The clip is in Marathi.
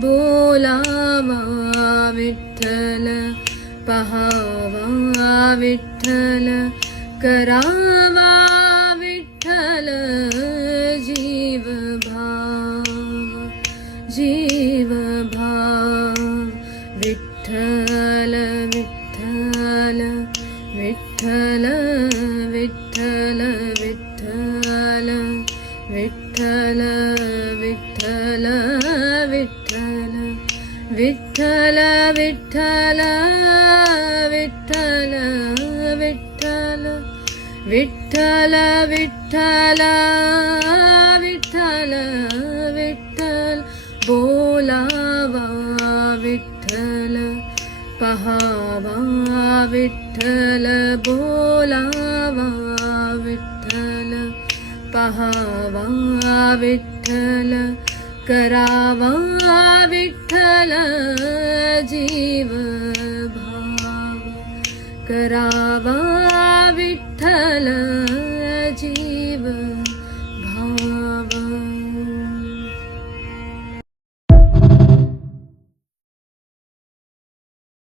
बोलावा विठ्ठल, पहावा विठ्ठल, करावा विठ्ठल जीव भाव, जीव भाव. विठ्ठल विठ्ठल विठ्ठल विठ्ठल विठ्ठल विठ्ठल विठ्ठल विठ्ठल विठ्ठल विठ्ठल विठ्ठल विठ्ठल विठ्ठल विठ्ठल विठ्ठल विठ्ठल. बोलावा विठ्ठल, पहावा विठ्ठल, बोलावा विठ्ठल, पहावा विठ्ठल, करावा विठ्ठल जीव भाव, करावा विठ्ठल